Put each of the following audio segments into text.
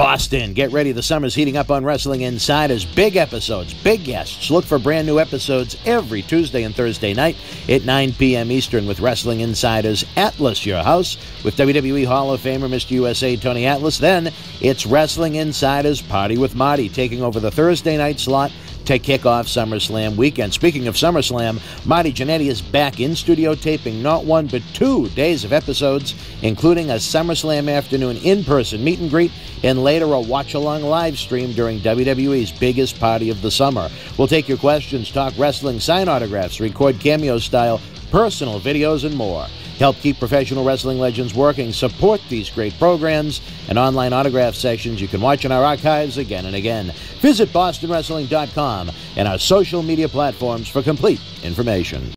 Boston, get ready. The summer's heating up on Wrestling Insiders. Big episodes, big guests. Look for brand new episodes every Tuesday and Thursday night at 9 p.m. Eastern with Wrestling Insiders Atlas, your house, with WWE Hall of Famer Mr. USA Tony Atlas. Then it's Wrestling Insiders Party with Marty, taking over the Thursday night slot to kick off SummerSlam weekend. Speaking of SummerSlam, Marty Jannetty is back in studio taping not 1 but 2 days of episodes, including a SummerSlam afternoon in-person meet and greet, and later a watch-along live stream during WWE's biggest party of the summer. We'll take your questions, talk wrestling, sign autographs, record cameo-style personal videos, and more. Help keep professional wrestling legends working. Support these great programs and online autograph sessions you can watch in our archives again and again. Visit BostonWrestling.com and our social media platforms for complete information.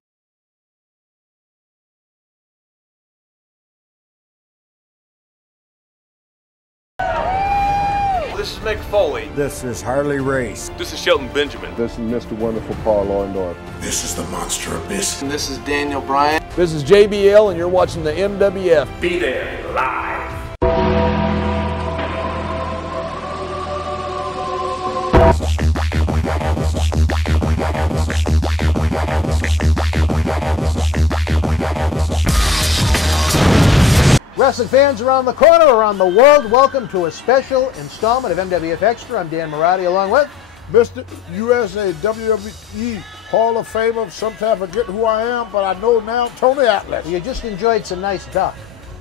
This is Mick Foley. This is Harley Race. This is Shelton Benjamin. This is Mr. Wonderful Paul Orndorff. This is the Monster Abyss. And this is Daniel Bryan. This is JBL, and you're watching the MWF. Be there live. Wrestling fans around the corner, around the world, welcome to a special installment of MWF Extra. I'm Dan Marotti, along with Mr. USA WWE Hall of Famer. Sometimes I forget who I am, but I know now, Tony Atlas. You just enjoyed some nice duck.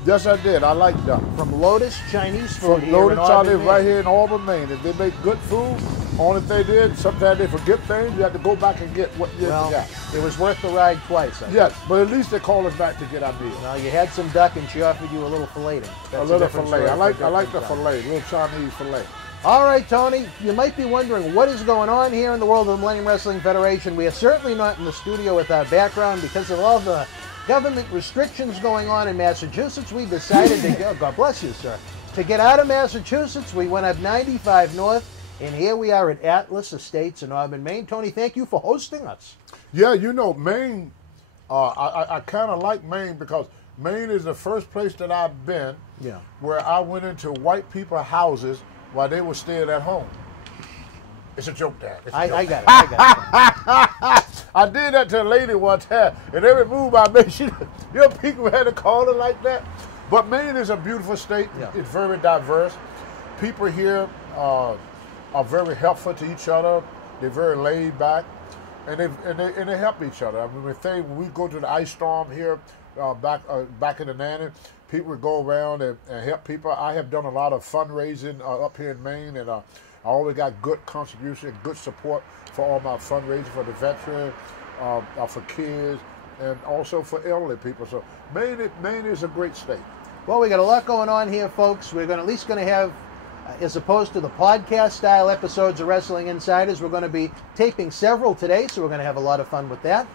Yes, I did. I like duck. From Lotus Chinese food From here Lotus in Auburn, Chinese right here in Auburn, Maine. If they make good food, only thing they did, sometimes they forget things. You have to go back and get what you got. It was worth the ride twice. Yes, but at least they call us back to get our meal. Well, you had some duck and she offered you a little filleting. A little fillet. I like the fillet, a little Chinese fillet. All right, Tony, you might be wondering what is going on here in the world of the Millennium Wrestling Federation. We are certainly not in the studio with our background because of all the government restrictions going on in Massachusetts. We decided to go, God bless you, sir, to get out of Massachusetts. We went up 95 North, and here we are at Atlas Estates in Auburn, Maine. Tony, thank you for hosting us. Yeah, you know, Maine, I kind of like Maine because Maine is the first place that I've been where I went into white people's houses while they were staying at home. It's a joke, Dad. I got it. I did that to a lady one time, and every move I made, people had to call it like that. But Maine is a beautiful state. Yeah. It's very diverse. People here are very helpful to each other. They're very laid back, and they help each other. I mean, when we go to the ice storm here back in the 90s, people would go around and help people. I have done a lot of fundraising up here in Maine, and I always got good contribution, good support for all my fundraising for the veterans, for kids, and also for elderly people. So Maine is a great state. Well, we got a lot going on here, folks. We're at least going to have, as opposed to the podcast-style episodes of Wrestling Insiders, we're going to be taping several today, so we're going to have a lot of fun with that.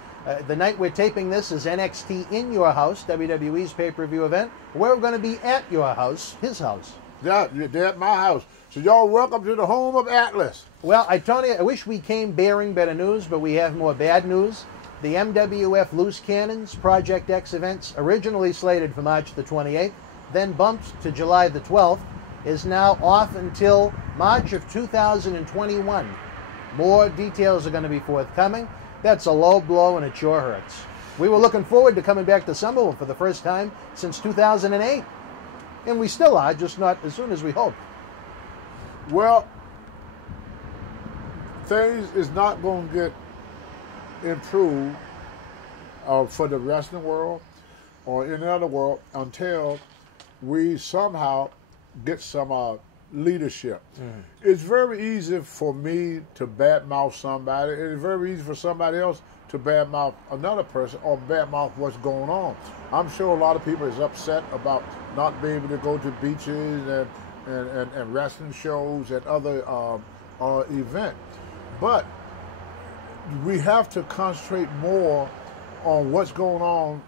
The night we're taping this is NXT in your house, WWE's pay-per-view event. We're going to be at your house, his house. Yeah, they're at my house. So y'all welcome to the home of Atlas. Well, Tony, I wish we came bearing better news, but we have more bad news. The MWF Loose Cannons Project X events, originally slated for March the 28th, then bumped to July the 12th, is now off until March of 2021. More details are going to be forthcoming. That's a low blow, and it sure hurts. We were looking forward to coming back to Somerville for the first time since 2008. And we still are, just not as soon as we hoped. Well, things is not going to get improved for the wrestling world or in another world until we somehow get some leadership. It's very easy for me to badmouth somebody. It's very easy for somebody else to badmouth another person or badmouth what's going on. I'm sure a lot of people is upset about not being able to go to beaches and wrestling shows and other events. But we have to concentrate more on what's going on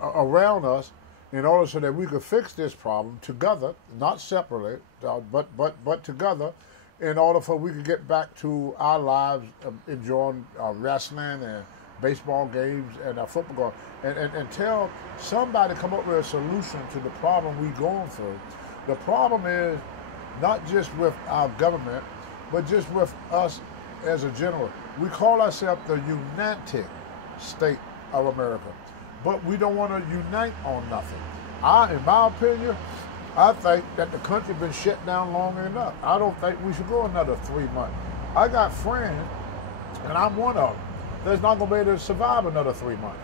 around us in order so that we could fix this problem together, not separately, but together, in order for we could get back to our lives enjoying wrestling and baseball games and football, and until somebody come up with a solution to the problem we're going through. The problem is not just with our government, but just with us as a general. We call ourselves the United States of America, but we don't want to unite on nothing. In my opinion, I think that the country been shut down long enough. I don't think we should go another 3 months. I got friends, and I'm one of them, that's not going to be able to survive another 3 months.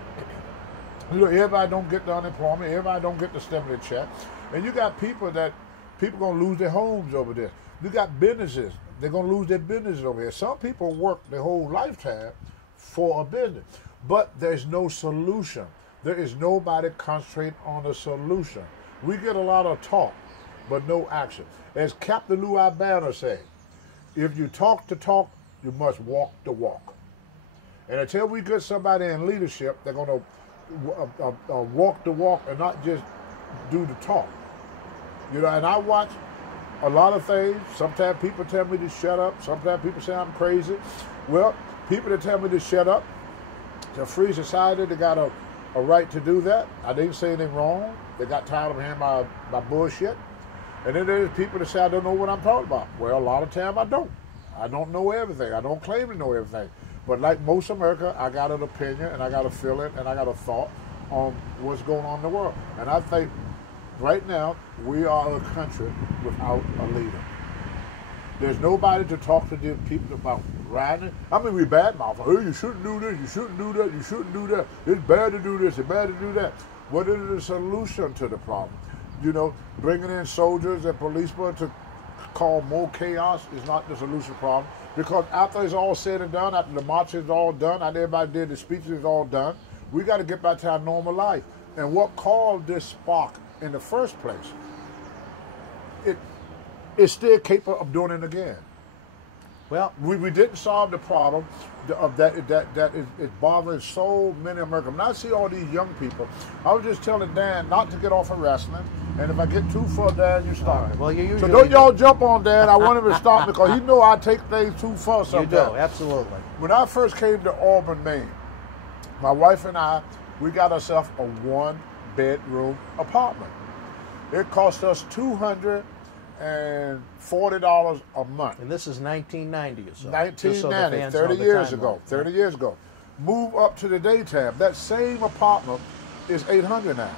You know, everybody don't get the unemployment, everybody don't get the stimulus check, and you got people going to lose their homes over this. You got businesses, they're going to lose their businesses over here. Some people work their whole lifetime for a business, but there's no solution. There is nobody concentrating on a solution. We get a lot of talk, but no action. As Captain Lou Albano said, if you talk the talk, you must walk the walk. And until we get somebody in leadership, they're going to walk the walk and not just do the talk. You know, and I watch a lot of things. Sometimes people tell me to shut up. Sometimes people say I'm crazy. Well, people that tell me to shut up, it's a free society. They got a right to do that. I didn't say anything wrong. They got tired of hearing my bullshit. And then there's people that say I don't know what I'm talking about. Well, a lot of time I don't. I don't know everything. I don't claim to know everything. But like most America, I got an opinion and I got a feeling and I got a thought on what's going on in the world. And I think right now we are a country without a leader. There's nobody to talk to the people about riding. I mean, we badmouth. Hey, you shouldn't do this, you shouldn't do that, you shouldn't do that. It's bad to do this, it's bad to do that. What is the solution to the problem? You know, bringing in soldiers and policemen to cause more chaos is not the solution to the problem. Because after it's all said and done, after the march is all done, after everybody did the speeches is all done, we got to get back to our normal life. And what caused this spark in the first place, it's still capable of doing it again. Well, we didn't solve the problem that is bothering so many Americans. When I see all these young people, I was just telling Dan not to get off of wrestling, and if I get too far, Dan, you stop. Right. Well, you usually so don't y'all jump on Dan. I want him to stop me because he know I take things too far sometimes. You do, absolutely. When I first came to Auburn, Maine, my wife and I, we got ourselves a one-bedroom apartment. It cost us $240 a month. And this is 1990 or so. 1990, 30 years ago. 30 years ago. Move up to the daytime. That same apartment is $800 now.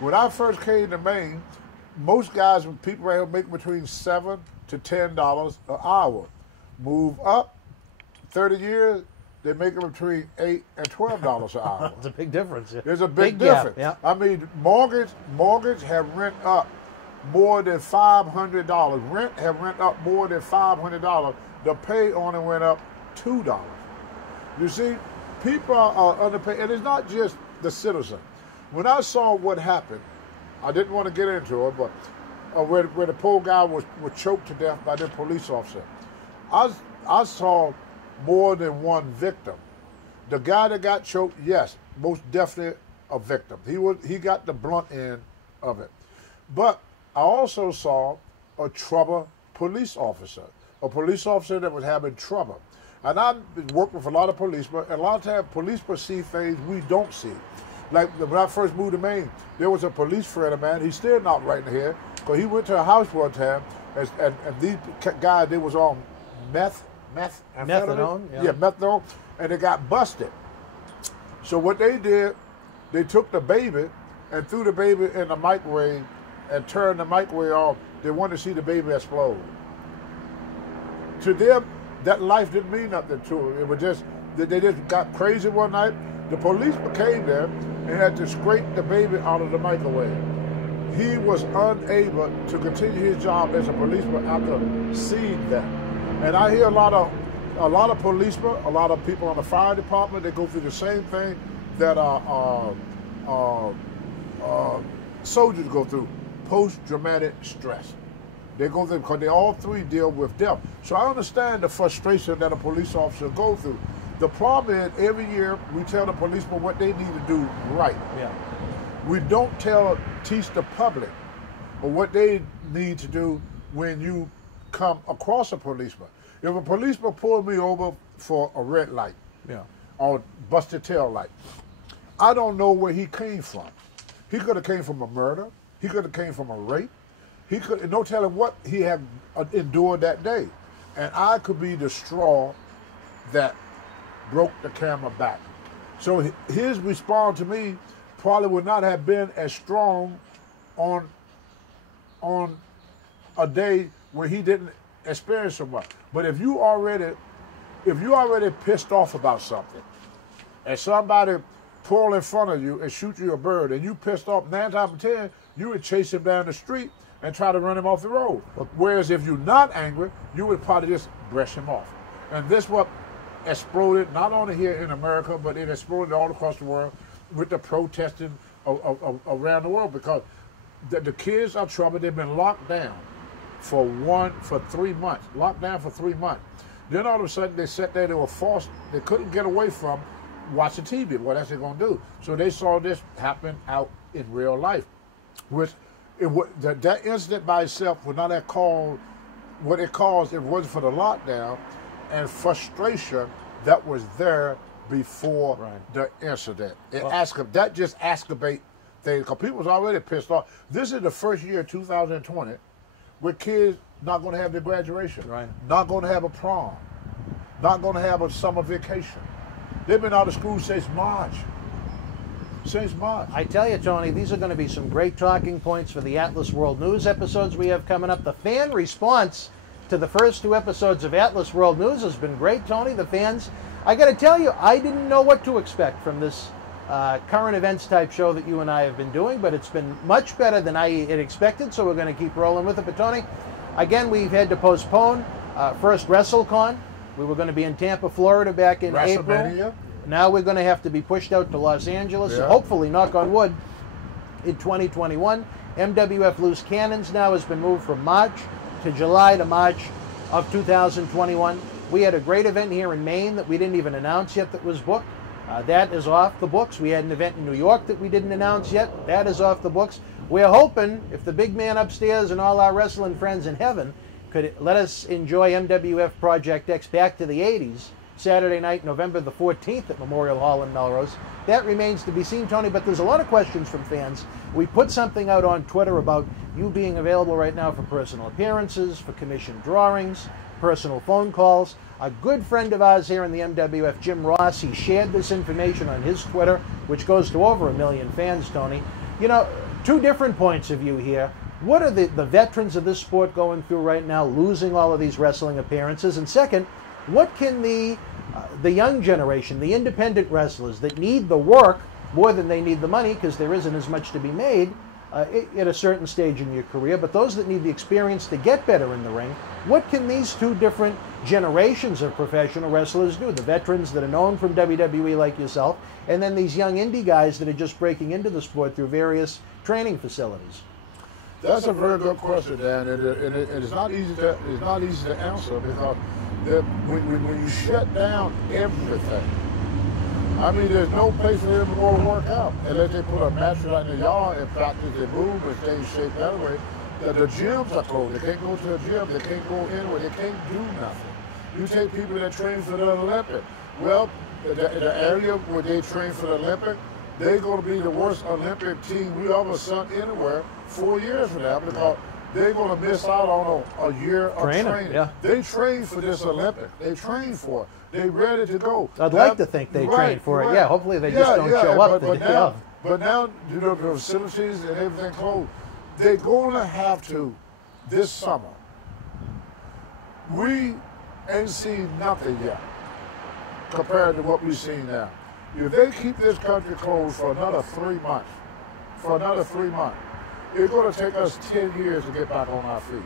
When I first came to Maine, most guys, people right here make between $7 to $10 an hour. Move up 30 years, they make it between $8 and $12 an hour. It's a big difference. There's a big difference. Yeah. I mean, mortgage have rent up more than $500. Rent have rent up more than $500. The pay on it went up $2. You see, people are underpaid, and it's not just the citizen. When I saw what happened, I didn't want to get into it, but where the poor guy was choked to death by the police officer, I saw more than one victim. The guy that got choked, yes, most definitely a victim. He got the blunt end of it. But I also saw a trouble police officer, a police officer that was having trouble. And I worked with a lot of policemen, and a lot of times policemen see things we don't see. Like when I first moved to Maine, there was a police friend of mine, he's still not right in here, because he went to a house one time, and these guys, they was on methadone, yeah, methadone, and they got busted. So what they did, they took the baby and threw the baby in the microwave and turned the microwave off. They wanted to see the baby explode. To them, that life didn't mean nothing to them. It was just, they just got crazy one night. The policeman came there and had to scrape the baby out of the microwave. He was unable to continue his job as a policeman after seeing that. And I hear a lot of policemen, a lot of people on the fire department, they go through the same thing that soldiers go through, post-traumatic stress. They go through, because they all three deal with death. So I understand the frustration that a police officer go through. The problem is every year we tell the policemen what they need to do right. Yeah. We don't teach the public what they need to do when you come across a policeman. If a policeman pulled me over for a red light, yeah, or busted tail light, I don't know where he came from. He could have came from a murder. He could have came from a rape. He could no telling what he had endured that day, and I could be the straw that broke the camera back. So his response to me probably would not have been as strong on a day where he didn't experience so much. But if you already pissed off about something, and somebody pull in front of you and shoot you a bird, and you pissed off, 9 times out of 10, you would chase him down the street and try to run him off the road. Whereas if you're not angry, you would probably just brush him off. And this what exploded, not only here in America, but it exploded all across the world with the protesting around the world, because the kids are trouble. They've been locked down for 3 months. Locked down for 3 months. Then all of a sudden they sat there, they were forced, they couldn't get away from watching TV. What else they gonna do? So they saw this happen out in real life. That incident by itself would not have called what it caused if it wasn't for the lockdown and frustration that was there before the incident. That just exacerbates things, because people was already pissed off. This is the first year, 2020, where kids not going to have their graduation, not going to have a prom, not going to have a summer vacation. They've been out of school since March. I tell you, Tony, these are going to be some great talking points for the Atlas World News episodes we have coming up. The fan response to the first 2 episodes of Atlas World News has been great, Tony. The fans, I got to tell you, I didn't know what to expect from this current events type show that you and I have been doing, but it's been much better than I had expected, so we're going to keep rolling with it. But Tony, again, we've had to postpone first WrestleCon. We were going to be in Tampa, Florida back in April. Now we're going to have to be pushed out to Los Angeles, and hopefully, knock on wood, in 2021. MWF Loose Cannons now has been moved from March to July to March of 2021. We had a great event here in Maine that we didn't even announce yet that was booked. That is off the books. We had an event in New York that we didn't announce yet. That is off the books. We're hoping if the big man upstairs and all our wrestling friends in heaven could let us enjoy MWF Project X back to the 80s, Saturday night, November the 14th at Memorial Hall in Melrose. That remains to be seen, Tony, but there's a lot of questions from fans. We put something out on Twitter about you being available right now for personal appearances, for commissioned drawings, personal phone calls. A good friend of ours here in the MWF, Jim Ross, he shared this information on his Twitter, which goes to over 1 million fans, Tony. You know, 2 different points of view here. What are the veterans of this sport going through right now, losing all of these wrestling appearances? And second, what can the young generation, the independent wrestlers that need the work more than they need the money, because there isn't as much to be made at a certain stage in your career, but those that need the experience to get better in the ring, what can these 2 different generations of professional wrestlers do? The veterans that are known from WWE like yourself, and then these young indie guys that are just breaking into the sport through various training facilities. That's a very good question, Dan, and it's not easy to answer, because when you shut down everything, I mean, there's no place for them to go to work out unless they put a mattress out in the yard and practice their move and stay in shape that way. The gyms are closed. They can't go to the gym. They can't go anywhere. They can't do nothing. You take people that train for the Olympic. Well, the area where they train for the Olympic, they're going to be the worst Olympic team we ever sent anywhere 4 years from now, because they're going to miss out on a year of training. Yeah. They train for this Olympic. They train for it. They're ready to go. I'd like to think they train for it. Yeah, hopefully they just don't show up the day of. But now, you know, the facilities and everything closed. They're going to have to, this summer, we ain't seen nothing yet compared to what we've seen now. If they keep this country closed for another 3 months, it's going to take us 10 years to get back on our feet.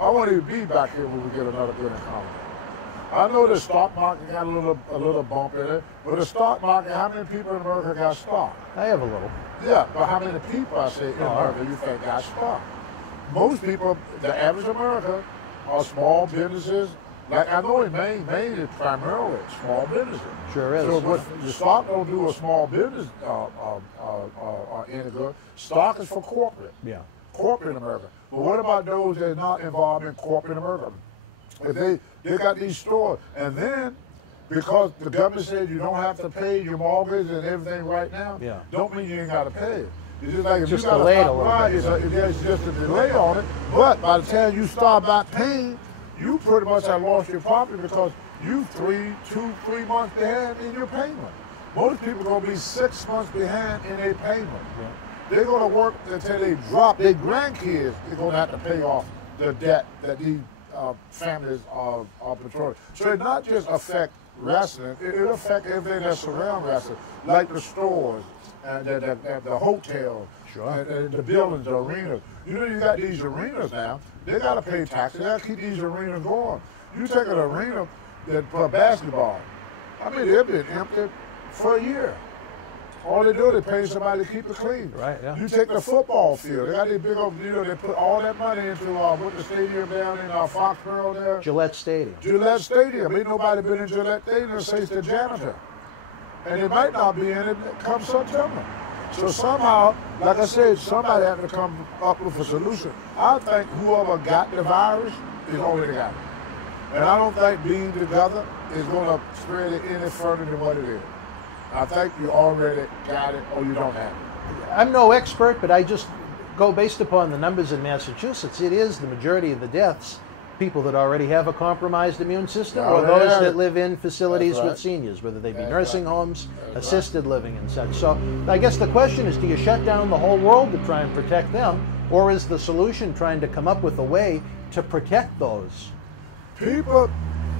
I won't even be back here when we get another good economy. I know the stock market got a little bump in it, but the stock market, how many people in America got stock? I have a little. Yeah, but how many people, I say, in America you think got stock? Most people, the average America, are small businesses. Like I know in Maine is primarily small businesses. Sure is. So what the stock don't do a small business any good. Stock is for corporate. Yeah. Corporate America. But what about those that are not involved in corporate America? If they got these stores, and then because the government said you don't have to pay your mortgage and everything right now, don't mean you ain't got to pay it. It's just like if Just you got delayed a a little line, it's just a delay on it. But by the time you start back paying, you pretty much have lost your property because you 3 months behind in your payment. Most people gonna be 6 months behind in their payment. Yeah. They're gonna work until they drop. Their grandkids, they're gonna have to pay off the debt that these families are patrolling. So it not just affect wrestling, it affect everything that surrounds wrestling, like the stores and the hotels, Sure. and the buildings, the arenas. You know, you got these arenas now. They got to pay taxes. They got to keep these arenas going. You take an arena that for basketball. I mean, they've been empty for a year. All they do is pay somebody to keep it clean. Right, yeah. You take the football field. They got these big old, they put all that money into what the stadium down in Foxborough there. Gillette Stadium. Gillette Stadium. Ain't nobody been in Gillette Stadium since the janitor. And it might not be in it come September. So somehow, like I said, somebody had to come up with a solution. I think whoever got the virus is already got it. And I don't think being together is going to spread it any further than what it is. I think you already got it or you don't have it. I'm no expert, but I just go based upon the numbers in Massachusetts. It is the majority of the deaths, people that already have a compromised immune system, or those that live in facilities with seniors, whether they be nursing homes, assisted living and such. So I guess the question is, do you shut down the whole world to try and protect them, or is the solution trying to come up with a way to protect those? People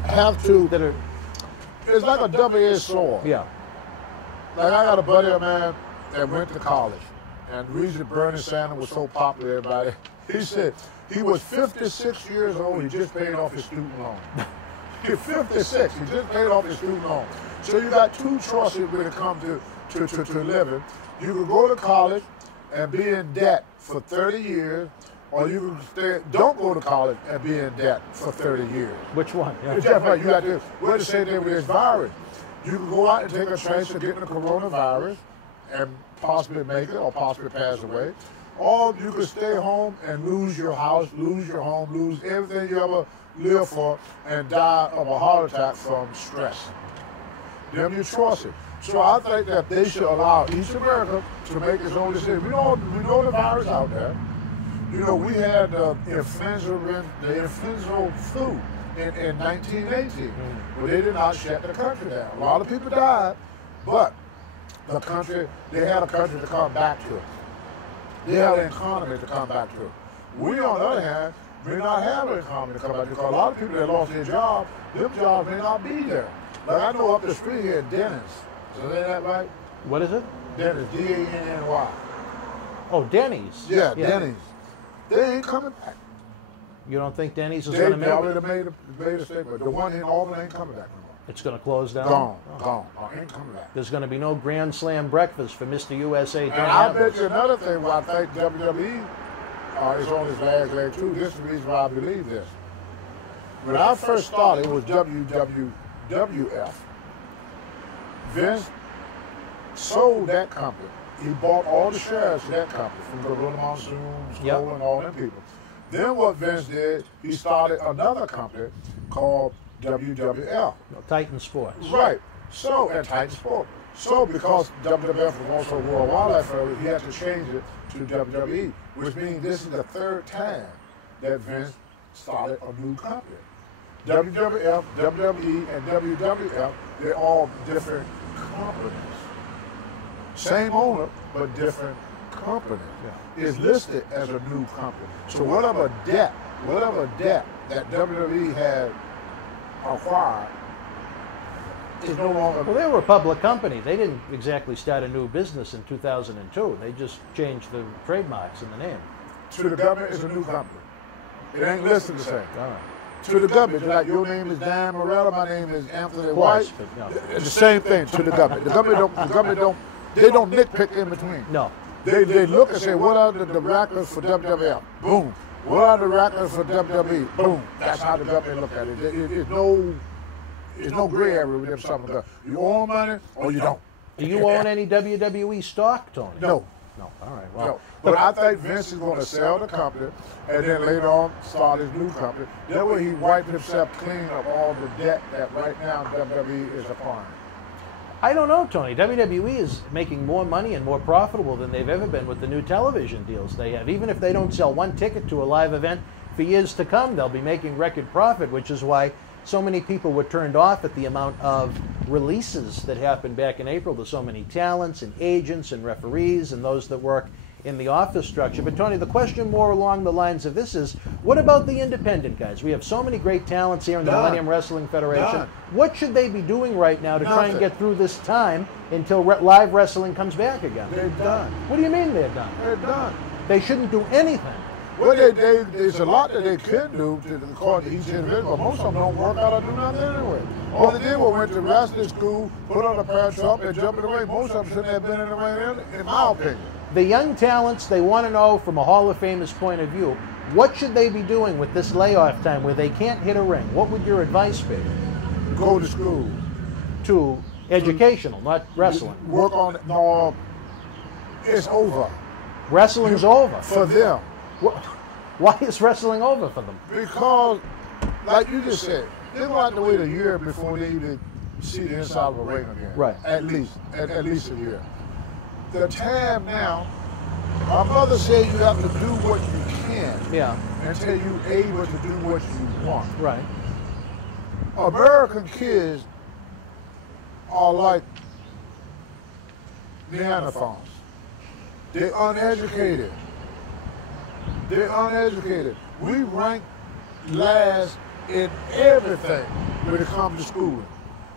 have to, That are, it's like a double-edged sword. yeah. Like I got a buddy of mine that went to college, and the reason Bernie Sanders was so popular, everybody, he said he was 56 years old, he just paid off his student loan. He's 56, he just paid off his student loan. So you got two choices when it comes to living. You can go to college and be in debt for 30 years, or you can don't go to college and be in debt for 30 years. Which one? Yeah. It's just right. You got to, we're the same thing with this virus. You can go out and take a chance of getting the coronavirus and possibly make it or possibly pass away. Or you can stay home and lose your house, lose your home, lose everything you ever lived for and die of a heart attack from stress. Them your choices. So I think that they should allow each American to make its own decision. We know the virus out there. You know, we had the influenza flu in 1918, but they did not shut the country down. A lot of people died, but the country, they had a country to come back to. They had an economy to come back to. We, on the other hand, may not have an economy to come back to, because a lot of people that lost their job, them jobs may not be there. Like I know up the street here, Dennis. Is that right? What is it? Dennis, D-A-N-N-Y. Oh, Denny's. Yeah, Denny's. They ain't coming back. You don't think Denny's is They going to make it? already made a statement. The one in Auburn ain't coming back no more. It's going to close down? Gone. Ain't coming back. There's going to be no Grand Slam breakfast for Mr. USA. And I'll bet you another thing why I think WWE is on his last leg too. This is the reason why I believe this. When I first started, it was WWF. Vince sold that company. He bought all the shares of that company from Gorilla Monsoon, Skull, and all them people. Then what Vince did, he started another company called WWF. Titan Sports. Right. So, and Titan Sport. So, because WWF was also World Wildlife Federation, he had to change it to WWE, which means this is the third time that Vince started a new company. WWF, WWE, and WWF, they're all different companies. Same owner, but different company. Is listed as a new company. So whatever debt that WWE had acquired is no longer. Well, they were a public company. They didn't exactly start a new business in 2002. They just changed the trademarks and the name. To the government, it's a new company. It ain't listed the same. All right. To the government, like your name is Dan Morella, my name is Anthony Close, White. but no. It's the same thing to the government. The government don't they don't nitpick in between. No. They look and say, what are the records for WWF? Boom. What are the records for WWE? Boom. That's how the government look at it. There's no gray area with them something. You own money or you don't. Do you own any WWE stock, Tony? No. No. All right. Well, No. But I think Vince is going to sell the company and then later on start his new company. That way he wiped himself clean of all the debt that right now WWE is acquiring. I don't know, Tony. WWE is making more money and more profitable than they've ever been with the new television deals they have. Even if they don't sell one ticket to a live event for years to come, they'll be making record profit, which is why so many people were turned off at the amount of releases that happened back in April to so many talents and agents and referees and those that work in the office structure. But Tony, the question more along the lines of this is, what about the independent guys? We have so many great talents here in the Millennium Wrestling Federation. What should they be doing right now to try and get through this time until live wrestling comes back again? They're done. What do you mean they're done? They're done. They shouldn't do anything. Well, there's a lot that they can do to according to each individual. Most of them don't work out or do nothing anyway. All they did was went to wrestling school, put on a pair of trunks, and jump in the ring. Most of them shouldn't have been in the ring, in my opinion. The young talents, they want to know from a Hall of Famers point of view, what should they be doing with this layoff time where they can't hit a ring? What would your advice be? Go to school. To educational, not wrestling. Work on it. No, it's over. Wrestling's over. For them. Why is wrestling over for them? Because, like you just said, they're going to have to wait a year before they even see the inside of a ring again. Right. At least a year. The time now, my mother said you have to do what you can until you're able to do what you want. Right. American kids are like Neanderthals. They're uneducated. They're uneducated. We rank last in everything when it comes to schooling.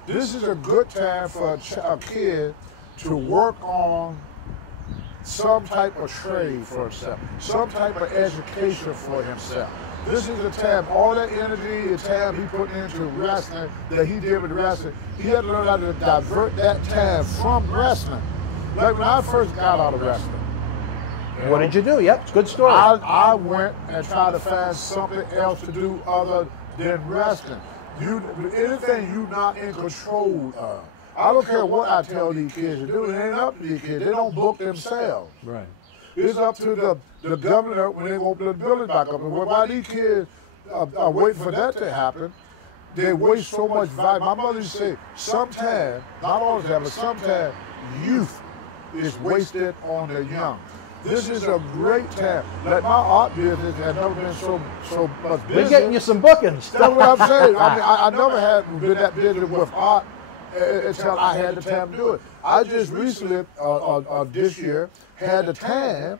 This is a good time for a kid to work on some type of trade for himself, some type of education for himself. This is the time, all that energy and time he put into wrestling that he did with wrestling, he had to learn how to divert that time from wrestling. Like when I first got out of wrestling. What did you do? Yep, it's a good story. I went and tried to find something else to do other than wrestling. Anything you're not in control of. I don't care what I tell these kids to do. It ain't up to these kids. They don't book themselves. Right. It's up to the governor when they open the building back up. And while these kids are waiting for that to happen, they waste so much value. My mother used to say, sometimes, not all the time, but sometimes youth is wasted on the young. This is a great time. Like my art business has never been so much business. We're getting you some bookings. That's what I'm saying. I mean, I never had been that busy with art until I had the time to do it. I just recently, this year, had the time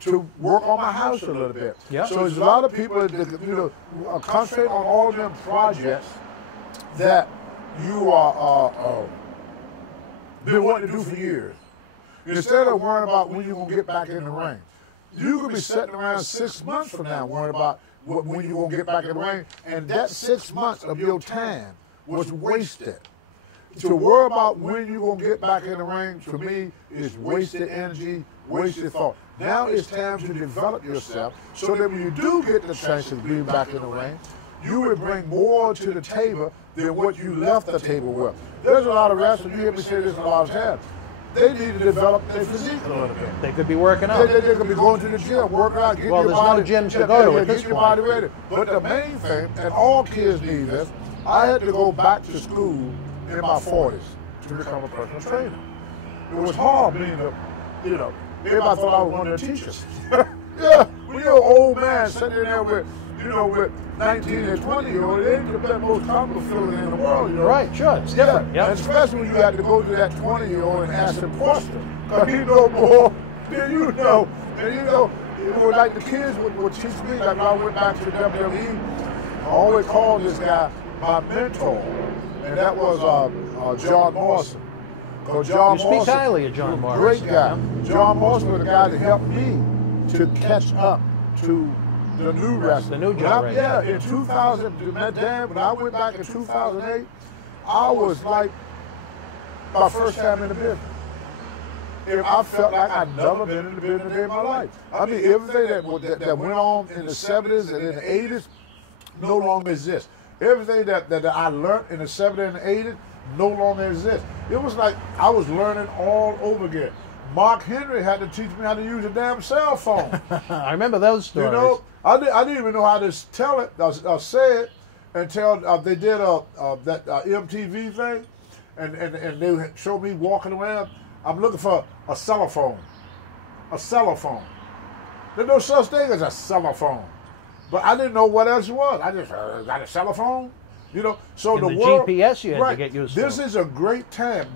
to work on my house a little bit. Yep. So there's a lot of people that concentrate on all of them projects that you are been wanting to do for years. Instead of worrying about when you're going to get back in the ring. You could be sitting around 6 months from now worrying about when you're going to get back in the ring, and that 6 months of your time was wasted. To worry about when you're going to get back in the ring, to me, is wasted energy, wasted thought. Now it's time to develop yourself so that when you do get the chance to be back in the ring, you would bring more to the table than what you left the table with. There's a lot of wrestlers, you hear me say this a lot of times, they need to develop their physique a little bit. They could be working out. They could be going to the gym, working out, get your body. Well, there's no gyms to go to at this point. Get your body ready. But the main thing, and all kids need this, I had to go back to school in my 40s to become a personal trainer. It was hard being everybody thought I was one of their teachers. Yeah, when you're an old man sitting in there with 19 and 20-year-olds, it ain't the most comfortable feeling in the world, Right, sure, it's different. Yeah, and especially when you had to go to that 20-year-old and ask him questions. Because he know more than you know. And it was like the kids would teach me, like when I went back to the WWE, I always called this guy my mentor, and that was John Morrison. You speak highly of John Morrison. Great guy. Yeah. John Morrison was the guy that helped me to catch up to the new wrestling. The new generation. In 2000, when I went back in 2008, I was like my first time in the business. And I felt like I'd never been in the business a day in my life. I mean, everything that went on in the 70s and in the 80s no longer exists. Everything that I learned in the 70s and the 80s no longer exists. It was like I was learning all over again. Mark Henry had to teach me how to use a damn cell phone. I remember those stories. I didn't even know how to tell it or say it until they did that MTV thing. and they show me walking around, I'm looking for a cellophone. A cellophone. There's no such thing as a cellophone. But I didn't know what else it was. I just got a cellophane. You know, so and the world, GPS you had to get used to. This is a great time.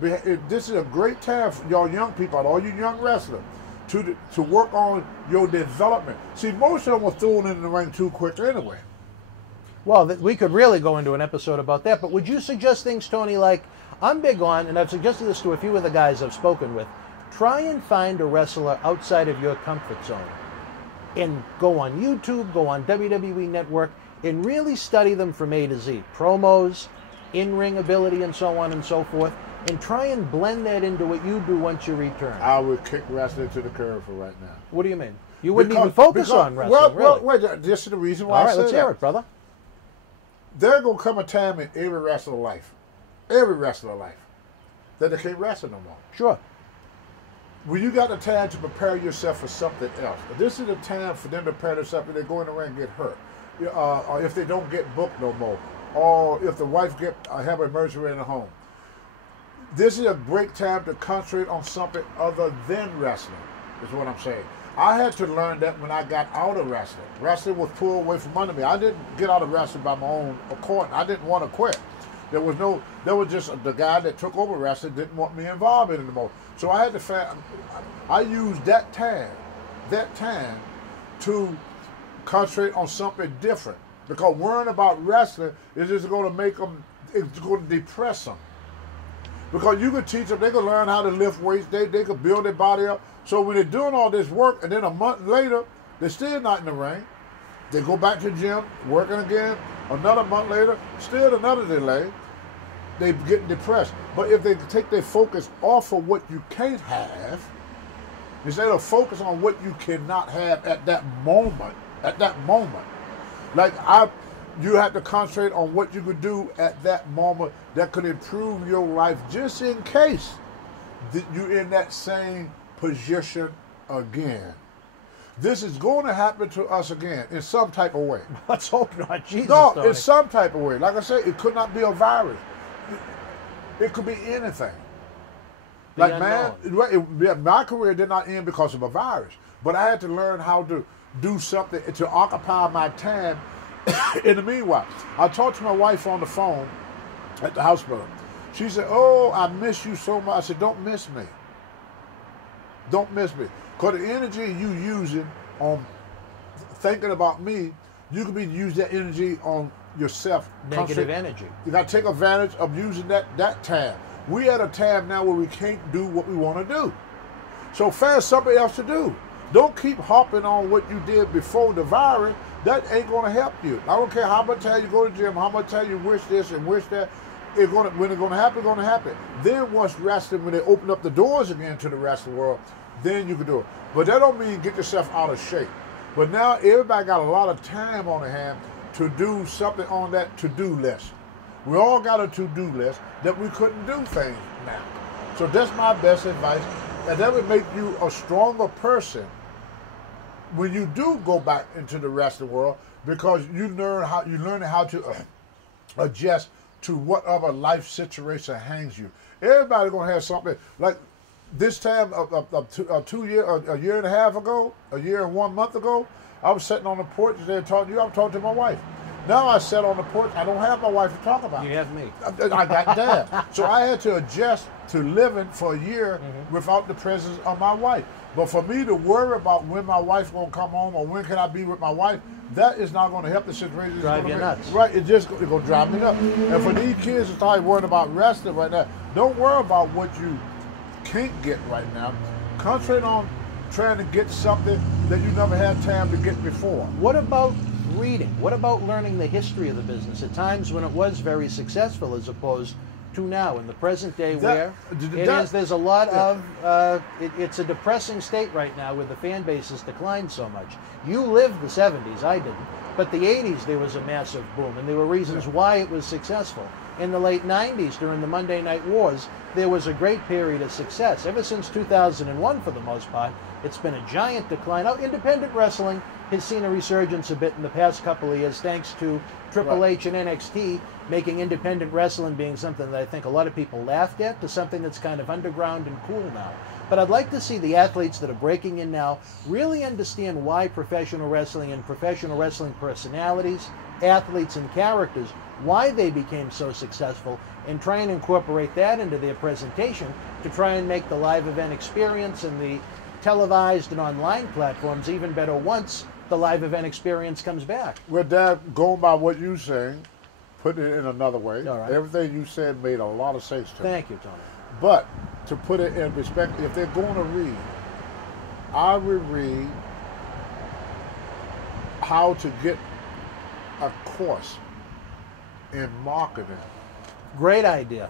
This is a great time for y'all young people, all you young wrestlers, to work on your development. See, most of them were thrown in the ring too quick anyway. Well, we could really go into an episode about that, but would you suggest things, Tony, like I'm big on, and I've suggested this to a few of the guys I've spoken with, try and find a wrestler outside of your comfort zone and go on YouTube, go on WWE Network, and really study them from A to Z. Promos, in-ring ability, and so on and so forth, and try and blend that into what you do once you return. I would kick wrestling to the curb for right now. What do you mean? You wouldn't even focus on wrestling, well, wait, this is the reason why I said that. All right, let's hear it, brother. There's going to come a time in every wrestler life, that they can't wrestle no more. Sure. When you got the time to prepare yourself for something else, this is the time for them to prepare themselves if they go in the ring and get hurt. Or if they don't get booked no more, or if the wife have an emergency in the home. This is a great time to concentrate on something other than wrestling, is what I'm saying. I had to learn that when I got out of wrestling. Wrestling was pulled away from under me. I didn't get out of wrestling by my own accord. I didn't want to quit. There was just the guy that took over wrestling didn't want me involved in it anymore. So I had to I used that time to concentrate on something different, because worrying about wrestling is just going to make them, it's going to depress them. Because you can teach them, they can learn how to lift weights, they can build their body up. So when they're doing all this work, and then a month later, they're still not in the ring, they go back to the gym, working again, another month later, still another delay, they're getting depressed. But if they take their focus off of what you can't have, instead of focus on what you cannot have at that moment, like you have to concentrate on what you could do at that moment that could improve your life, just in case that you're in that same position again. This is going to happen to us again in some type of way. Let's hope not. Jesus, no, Tony. in some type of way. Like I said, it could not be a virus. It could be anything. Like, man, my career did not end because of a virus, but I had to learn how to do something to occupy my time. In the meanwhile, I talked to my wife on the phone at the hospital. She said, "Oh, I miss you so much." I said, "Don't miss me. Don't miss me. Because the energy you using on thinking about me, you can be use that energy on yourself. Negative energy. You got to take advantage of using that time. We at a time now where we can't do what we want to do. So find something else to do. Don't keep harping on what you did before the virus. That ain't going to help you. I don't care how much time you go to the gym, how much time you wish this and wish that. When it's going to happen, it's going to happen. Then once wrestling, when they open up the doors again to the wrestling world, then you can do it. But that don't mean get yourself out of shape. But now everybody got a lot of time on their hand to do something on that to-do list. We all got a to-do list that we couldn't do things now. So that's my best advice. And that would make you a stronger person when you do go back into the wrestling world, because you learn how to adjust to whatever life situation hangs you. Everybody gonna have something like this time a year and a half ago, a year and 1 month ago. I was sitting on the porch there talking to you. I'm talking to my wife. Now I sat on the porch. I don't have my wife to talk about. You have me. I got that. So I had to adjust to living for a year without the presence of my wife. But for me to worry about when my wife's going to come home or when can I be with my wife, that is not going to help the situation. Drive you nuts. Right, it's going to drive me nuts. And for these kids to start worrying about wrestling right now, don't worry about what you can't get right now. Concentrate on trying to get something that you never had time to get before. What about reading? What about learning the history of the business at times when it was very successful as opposed to now in the present day where there's a lot of, it's a depressing state right now where the fan base has declined so much. You lived the 70s, I didn't, but the 80s there was a massive boom and there were reasons why it was successful. In the late 90s during the Monday Night Wars, there was a great period of success. Ever since 2001 for the most part, It's been a giant decline. Now, independent wrestling has seen a resurgence a bit in the past couple of years, thanks to Triple H and NXT making independent wrestling being something that I think a lot of people laughed at to something that's kind of underground and cool now. But I'd like to see the athletes that are breaking in now really understand why professional wrestling and professional wrestling personalities, athletes, and characters, why they became so successful, and try and incorporate that into their presentation to try and make the live event experience and the televised and online platforms even better once the live event experience comes back. With that, going by what you're saying, put it in another way, All right. everything you said made a lot of sense to me. Thank you, Tony. But to put it in perspective, if they're going to read, I would read how to get a course in marketing. Great idea.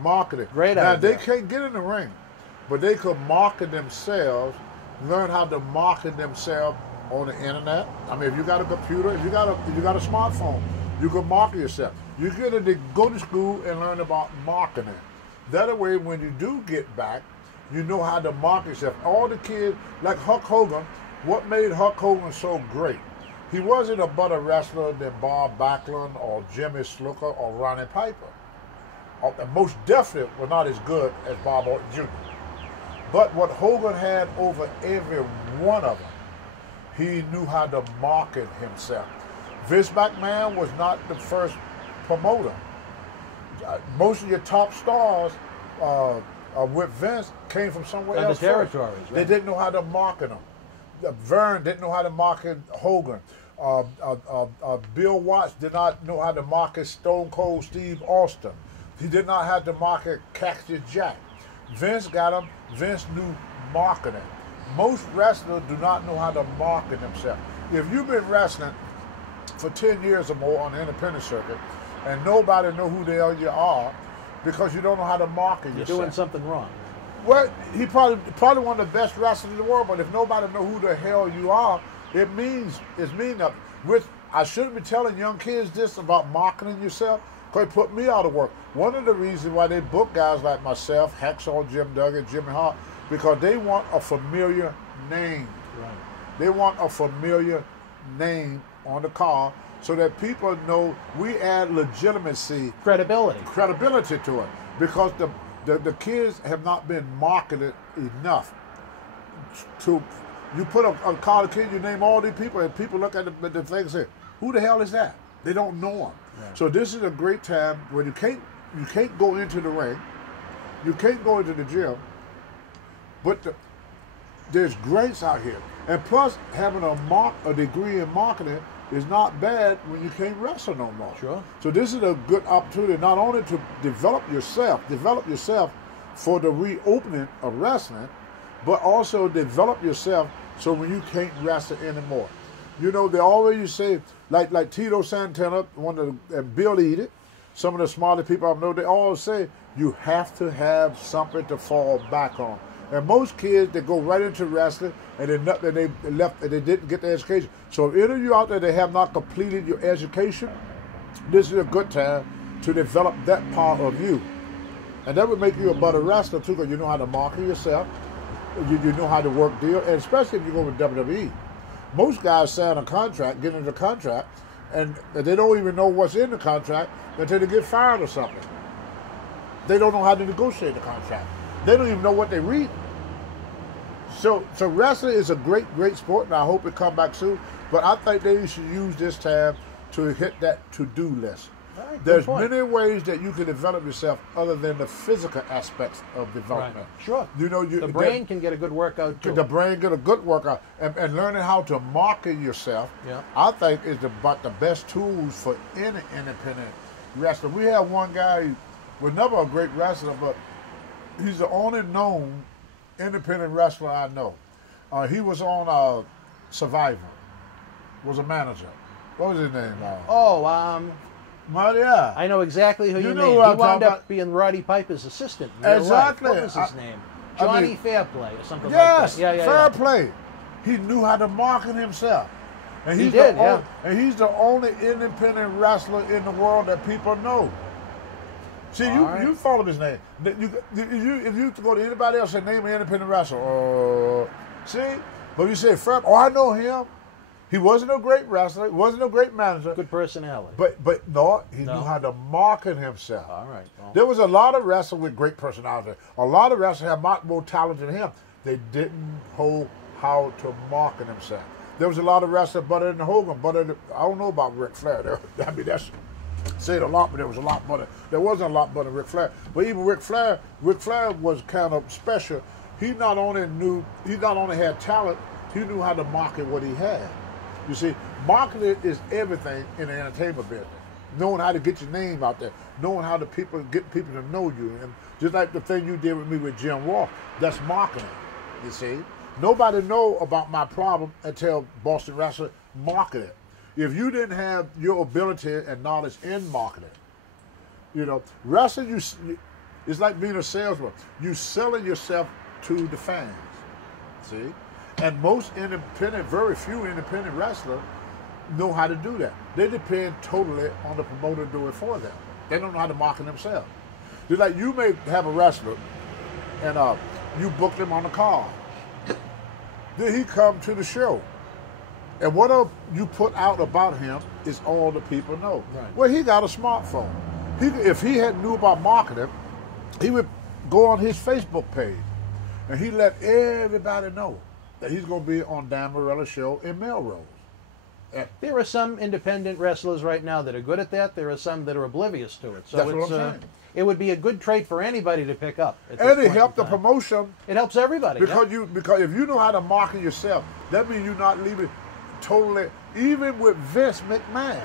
Marketing. Great now, idea. they can't get in the ring, but they could market themselves, learn how to market themselves on the internet. I mean, if you got a computer, if you got a smartphone, you can market yourself. You get to go to school and learn about marketing. That way, when you do get back, you know how to market yourself. All the kids, like Hulk Hogan, what made Hulk Hogan so great? He wasn't a better wrestler than Bob Backlund or Jimmy Snuka or Ronnie Piper. And most definitely were not as good as Bob Orton Jr. But what Hogan had over every one of them, he knew how to market himself. Vince McMahon was not the first promoter. Most of your top stars with Vince came from somewhere else. The territories, right? They didn't know how to market them. Vern didn't know how to market Hogan. Bill Watts did not know how to market Stone Cold Steve Austin. He did not have to market Cactus Jack. Vince got him. Vince knew marketing. Most wrestlers do not know how to market themselves. If you've been wrestling for 10 years or more on the independent circuit and nobody know who the hell you are because you don't know how to market yourself. You're doing something wrong. Well, he probably one of the best wrestlers in the world, but if nobody know who the hell you are, it's mean nothing. Which I shouldn't be telling young kids this about marketing yourself, because it put me out of work. One of the reasons why they book guys like myself, Hacksaw Jim Duggan, Jimmy Hart, because they want a familiar name. Right. They want a familiar name on the car so that people know we add legitimacy, Credibility. to it, because the kids have not been marketed enough. To you put a car to kid, you name all these people, and people look at the thing and say, "Who the hell is that?" They don't know them. Right. So this is a great time when you can't go into the ring, you can't go into the gym, but there's greats out here, and plus having a degree in marketing is not bad when you can't wrestle no more. Sure. So this is a good opportunity not only to develop yourself for the reopening of wrestling, but also develop yourself so when you can't wrestle anymore. You know, they always say, like Tito Santana, and Bill Edith, some of the smarter people I know, they all say you have to have something to fall back on. And most kids, they go right into wrestling, and they didn't get the education. So if any of you out there that have not completed your education, this is a good time to develop that part of you. And that would make you a better wrestler too, because you know how to market yourself, you know how to work deal, and especially if you go with WWE. Most guys sign a contract, get into the contract, and they don't even know what's in the contract until they get fired or something. They don't know how to negotiate the contract. They don't even know what they read. So wrestling is a great sport, and I hope it come back soon. But I think they should use this time to hit that to-do list. Right, There's many ways that you can develop yourself other than the physical aspects of development. Right. Sure. You know, the brain can get a good workout too. The brain get a good workout, and learning how to market yourself, yeah, I think is about the best tools for any independent wrestler. We have one guy who was never a great wrestler, but he's the only known independent wrestler I know. He was on Survivor. Was a manager. What was his name? Well, yeah. I know exactly who you know mean. who He I'm wound talking up about. being Roddy Piper's assistant. In real Exactly. life. What was his name? Johnny Fairplay or something Yes, like that. Yeah, fair play. He knew how to market himself. And He did, And he's the only independent wrestler in the world that people know. See, you follow his name. If you go to anybody else and name an independent wrestler, See? But you say, Fred, oh, I know him. He wasn't a great wrestler. He wasn't a great manager. Good personality. But no, he knew how to market himself. All right. Well, there was a lot of wrestlers with great personality. A lot of wrestlers had much more talent than him. They didn't know how to market themselves. There was a lot of wrestlers better than Hogan. I don't know about Ric Flair. I mean, that's said a lot, but there was a lot better. There wasn't a lot better than Ric Flair. But even Ric Flair was kind of special. He not only had talent, he knew how to market what he had. You see, marketing is everything in the entertainment business. Knowing how to get your name out there, knowing how to get people to know you. And just like the thing you did with me with Jim Ross, that's marketing, you see. Nobody know about my problem until Boston Wrestler marketed it. If you didn't have your ability and knowledge in marketing, you know, wrestling, it's like being a salesman. You selling yourself to the fans, see? And most independent, very few independent wrestlers know how to do that. They depend totally on the promoter to do it for them. They don't know how to market themselves. Just like you may have a wrestler and you book them on a card. Then he come to the show. And what you put out about him is all the people know. Right. Well, he got a smartphone. If he had knew about marketing, he would go on his Facebook page and he let everybody know that he's going to be on Dan Morella's show in Melrose. There are some independent wrestlers right now that are good at that. There are some that are oblivious to it. So that's what I'm saying. It would be a good trait for anybody to pick up. And it helped the promotion. It helps everybody. Because if you know how to market yourself, that means you're not leaving totally. Even with Vince McMahon,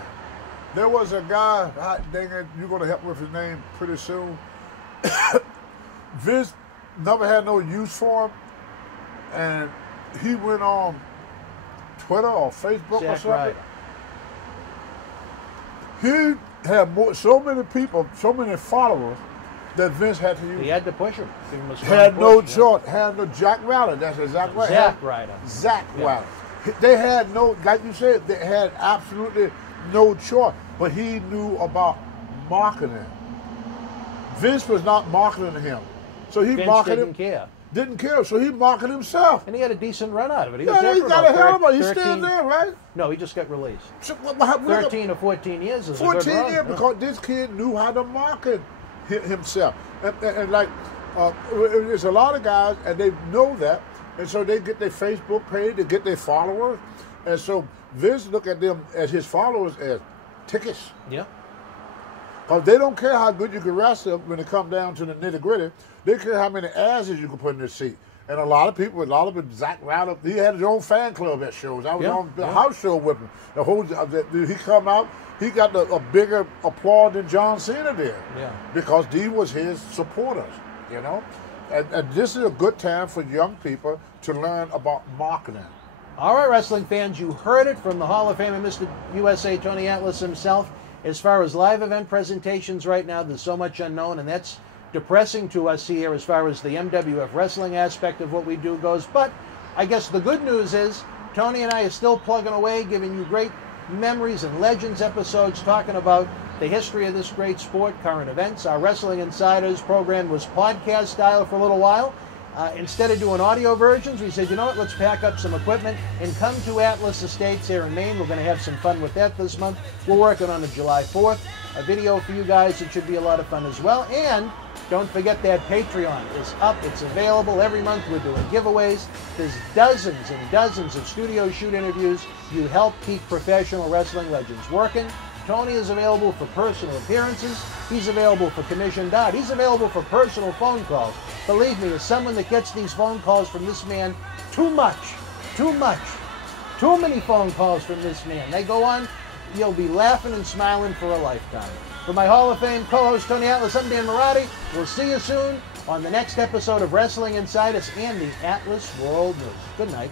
there was a guy. Dang it, you're going to help me with his name pretty soon. Vince never had no use for him, and he went on Twitter or Facebook or something. Right. He had so many people, so many followers that Vince had to use. He had to push him. Had no choice. Had no Jack Ryder. That's exactly right. Zack Ryder. Zack Ryder. They had no, like you said, they had absolutely no choice. But he knew about marketing. Vince was not marketing him, so he marketed. Didn't care. Didn't care, so he marketed himself. And he had a decent run out of it. He he got a hell of a. He's still there, right? No, he just got released. So, 13 or 14 years is 14 a good run. Years, because this kid knew how to market himself. And like, there's a lot of guys, and they know that, and so they get their Facebook page, they get their followers, and so Vince look at them as his followers as tickets. Yeah. Because they don't care how good you can wrestle when it comes down to the nitty-gritty. They care how many asses you can put in the seat. And a lot of them, Zack Ryder, he had his own fan club at shows. I was on the house show with him. He come out, he got a bigger applause than John Cena did. Yeah. Because these was his supporters, you know. And this is a good time for young people to learn about marketing. All right, wrestling fans, you heard it from the Hall of Famer, Mr. USA, Tony Atlas himself. As far as live event presentations right now, there's so much unknown, and that's depressing to us here as far as the MWF wrestling aspect of what we do goes. But I guess the good news is Tony and I are still plugging away, giving you great memories and legends episodes, talking about the history of this great sport, current events. Our Wrestling Insiders program was podcast style for a little while. Instead of doing audio versions, we said, you know what, let's pack up some equipment and come to Atlas Estates here in Maine. We're going to have some fun with that this month. We're working on the July 4th. A video for you guys. It should be a lot of fun as well. And don't forget that Patreon is up. It's available every month. We're doing giveaways. There's dozens and dozens of studio shoot interviews. You help keep professional wrestling legends working. Tony is available for personal appearances. He's available for commissioned art. He's available for personal phone calls. Believe me, as someone that gets these phone calls from this man, too many phone calls from this man. They go on, you'll be laughing and smiling for a lifetime. For my Hall of Fame co-host Tony Atlas, I'm Dan Marotti. We'll see you soon on the next episode of Wrestling Insiders and the Atlas World News. Good night.